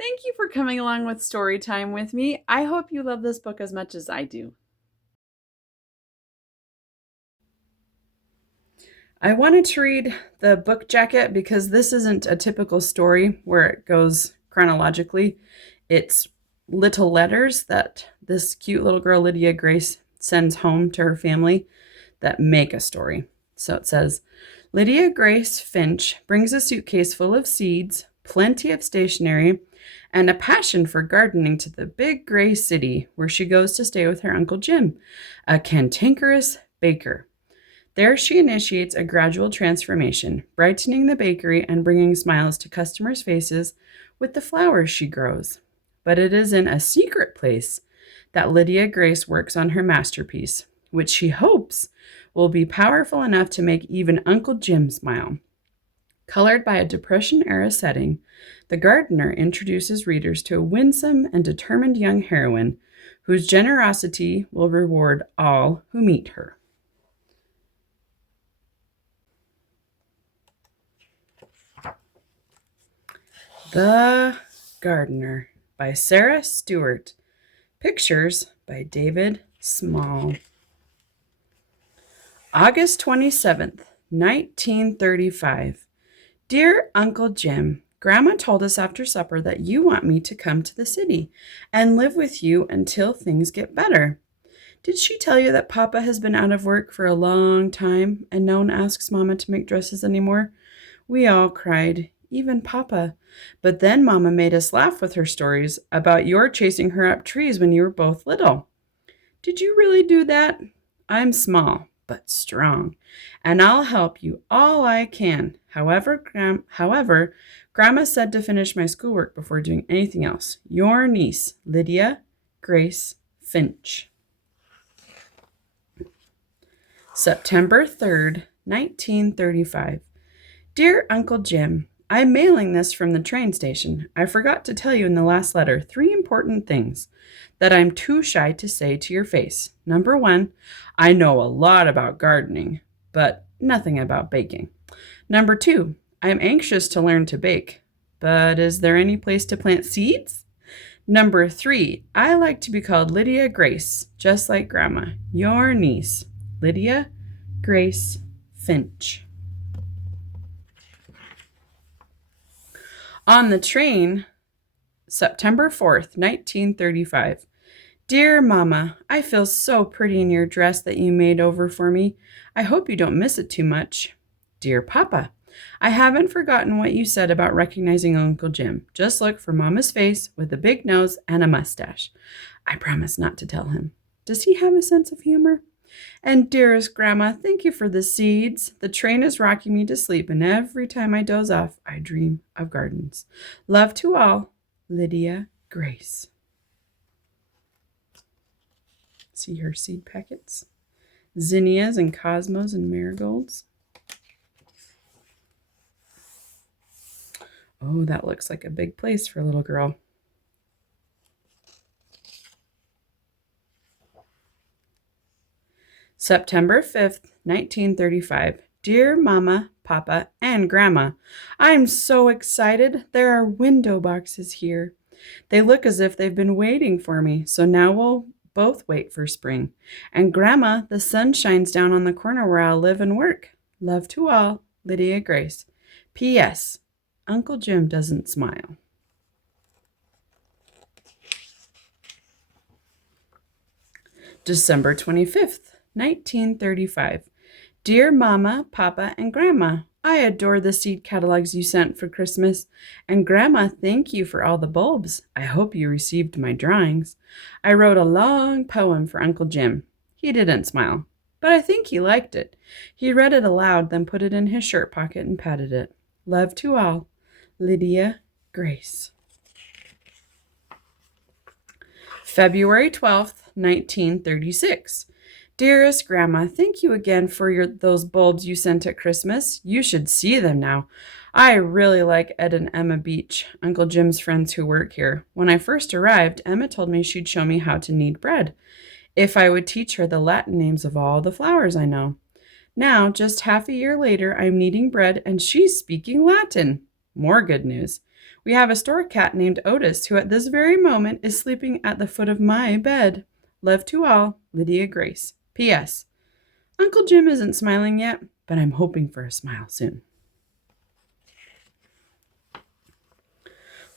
Thank you for coming along with story time with me. I hope you love this book as much as I do. I wanted to read the book jacket because this isn't a typical story where it goes chronologically. It's little letters that this cute little girl, Lydia Grace, sends home to her family that make a story. So it says, Lydia Grace Finch brings a suitcase full of seeds, plenty of stationery, and a passion for gardening to the big gray city where she goes to stay with her Uncle Jim, a cantankerous baker. There she initiates a gradual transformation, brightening the bakery and bringing smiles to customers' faces with the flowers she grows. But it is in a secret place that Lydia Grace works on her masterpiece, which she hopes will be powerful enough to make even Uncle Jim smile. Colored by a Depression-era setting, The Gardener introduces readers to a winsome and determined young heroine whose generosity will reward all who meet her. The Gardener by Sarah Stewart. Pictures by David Small. August 27th, 1935. Dear Uncle Jim, Grandma told us after supper that you want me to come to the city and live with you until things get better. Did she tell you that Papa has been out of work for a long time and no one asks Mama to make dresses anymore? We all cried, even Papa. But then Mama made us laugh with her stories about your chasing her up trees when you were both little. Did you really do that? I'm small, but strong, and I'll help you all I can. However, Grandma said to finish my schoolwork before doing anything else. Your niece, Lydia Grace Finch. September 3rd, 1935. Dear Uncle Jim, I'm mailing this from the train station. I forgot to tell you in the last letter 3 important things that I'm too shy to say to your face. Number 1, I know a lot about gardening, but nothing about baking. Number 2, I'm anxious to learn to bake, but is there any place to plant seeds? Number 3, I like to be called Lydia Grace, just like Grandma. Your niece, Lydia Grace Finch. On the train, September 4th, 1935. Dear Mama, I feel so pretty in your dress that you made over for me. I hope you don't miss it too much. Dear Papa, I haven't forgotten what you said about recognizing Uncle Jim. Just look for Mama's face with a big nose and a mustache. I promise not to tell him. Does he have a sense of humor? And dearest Grandma, thank you for the seeds. The train is rocking me to sleep, and every time I doze off, I dream of gardens. Love to all, Lydia Grace. See her seed packets. Zinnias and cosmos and marigolds. Oh, that looks like a big place for a little girl. September 5th, 1935. Dear Mama, Papa, and Grandma, I'm so excited. There are window boxes here. They look as if they've been waiting for me, so now we'll both wait for spring. And Grandma, the sun shines down on the corner where I'll live and work. Love to all, Lydia Grace. P.S. Uncle Jim doesn't smile. December 25th. 1935. Dear Mama, Papa, and Grandma, I adore the seed catalogs you sent for Christmas. And Grandma, thank you for all the bulbs. I hope you received my drawings. I wrote a long poem for Uncle Jim. He didn't smile, but I think he liked it. He read it aloud, then put it in his shirt pocket and patted it. Love to all, Lydia Grace. February 12th, 1936. Dearest Grandma, thank you again for those bulbs you sent at Christmas. You should see them now. I really like Ed and Emma Beach, Uncle Jim's friends who work here. When I first arrived, Emma told me she'd show me how to knead bread, if I would teach her the Latin names of all the flowers I know. Now, just half a year later, I'm kneading bread and she's speaking Latin. More good news. We have a store cat named Otis who at this very moment is sleeping at the foot of my bed. Love to all, Lydia Grace. P.S. Uncle Jim isn't smiling yet, but I'm hoping for a smile soon.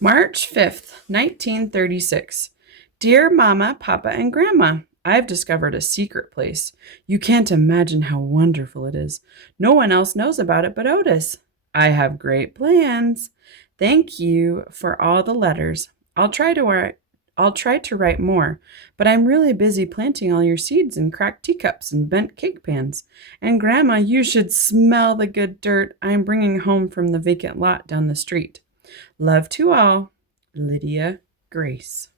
March 5th, 1936. Dear Mama, Papa, and Grandma, I've discovered a secret place. You can't imagine how wonderful it is. No one else knows about it but Otis. I have great plans. Thank you for all the letters. I'll try to write more, but I'm really busy planting all your seeds in cracked teacups and bent cake pans. And Grandma, you should smell the good dirt I'm bringing home from the vacant lot down the street. Love to all, Lydia Grace.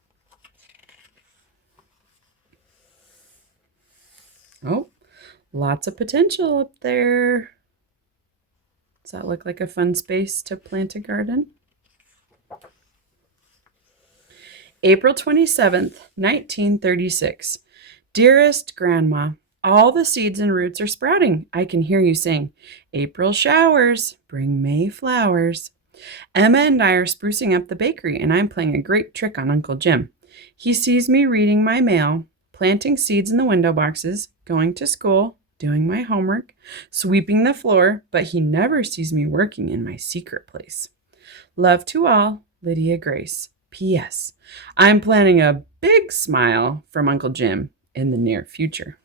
Oh, lots of potential up there. Does that look like a fun space to plant a garden? April 27th, 1936. Dearest Grandma, all the seeds and roots are sprouting. I can hear you sing, April showers bring May flowers. Emma and I are sprucing up the bakery, and I'm playing a great trick on Uncle Jim. He sees me reading my mail, planting seeds in the window boxes, going to school, doing my homework, sweeping the floor, but he never sees me working in my secret place. Love to all, Lydia Grace. P.S. I'm planning a big smile from Uncle Jim in the near future.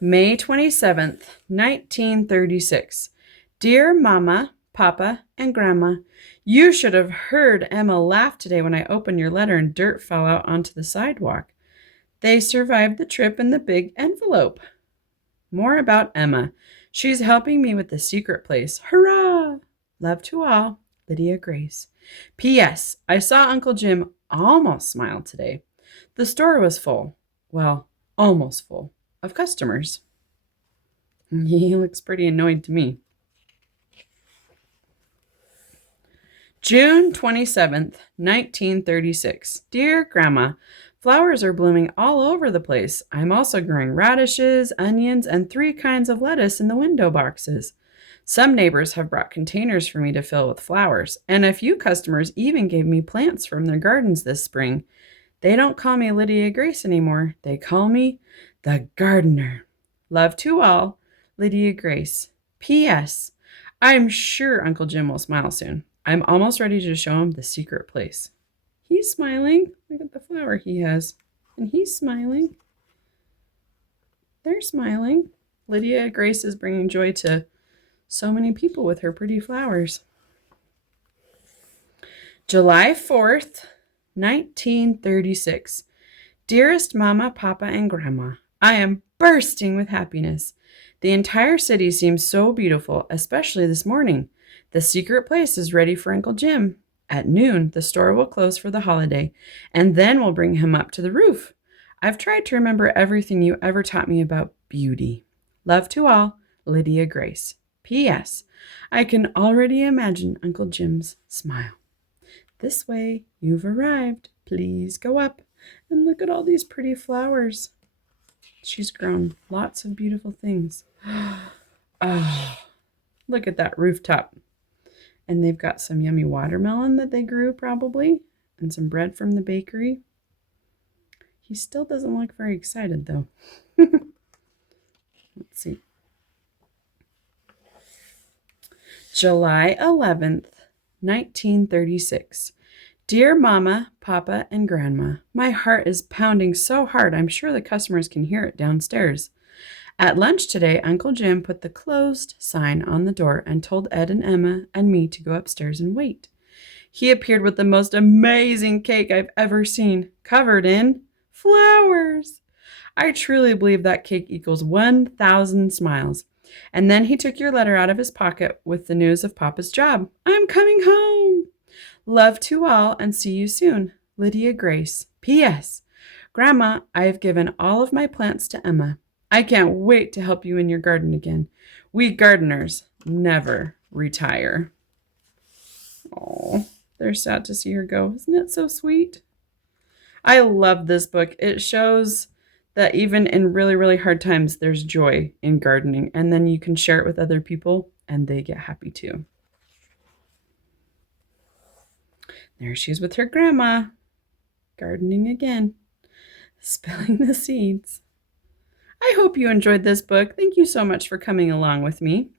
May 27th, 1936. Dear Mama, Papa, and Grandma, you should have heard Emma laugh today when I opened your letter and dirt fell out onto the sidewalk. They survived the trip in the big envelope. More about Emma. She's helping me with the secret place. Hurrah! Love to all, Lydia Grace. P.S. I saw Uncle Jim almost smile today. The store was full. Well, almost full. Of customers. He looks pretty annoyed to me. June 27th, 1936. Dear Grandma, flowers are blooming all over the place. I'm also growing radishes, onions, and 3 kinds of lettuce in the window boxes. Some neighbors have brought containers for me to fill with flowers, and a few customers even gave me plants from their gardens this spring. They don't call me Lydia Grace anymore. They call me the gardener. Love to all, Lydia Grace. P.S. I'm sure Uncle Jim will smile soon. I'm almost ready to show him the secret place. He's smiling. Look at the flower he has. And he's smiling. They're smiling. Lydia Grace is bringing joy to so many people with her pretty flowers. July 4th, 1936. Dearest Mama, Papa, and Grandma, I am bursting with happiness. The entire city seems so beautiful, especially this morning. The secret place is ready for Uncle Jim. At noon, the store will close for the holiday, and then we'll bring him up to the roof. I've tried to remember everything you ever taught me about beauty. Love to all, Lydia Grace. P.S. I can already imagine Uncle Jim's smile. This way, you've arrived. Please go up and look at all these pretty flowers. She's grown lots of beautiful things. Oh, look at that rooftop. And they've got some yummy watermelon that they grew probably, and some bread from the bakery. He still doesn't look very excited though. Let's see. July 11th, 1936. Dear Mama, Papa, and Grandma, my heart is pounding so hard I'm sure the customers can hear it downstairs. At lunch today, Uncle Jim put the closed sign on the door and told Ed and Emma and me to go upstairs and wait. He appeared with the most amazing cake I've ever seen, covered in flowers. I truly believe that cake equals 1,000 smiles. And then he took your letter out of his pocket with the news of Papa's job. I'm coming home. Love to all and see you soon. Lydia Grace. P.S. Grandma, I have given all of my plants to Emma. I can't wait to help you in your garden again. We gardeners never retire. Oh, they're sad to see her go. Isn't it so sweet? I love this book. It shows that even in really, really hard times, there's joy in gardening. And then you can share it with other people and they get happy too. There she is with her grandma, gardening again, spilling the seeds. I hope you enjoyed this book. Thank you so much for coming along with me.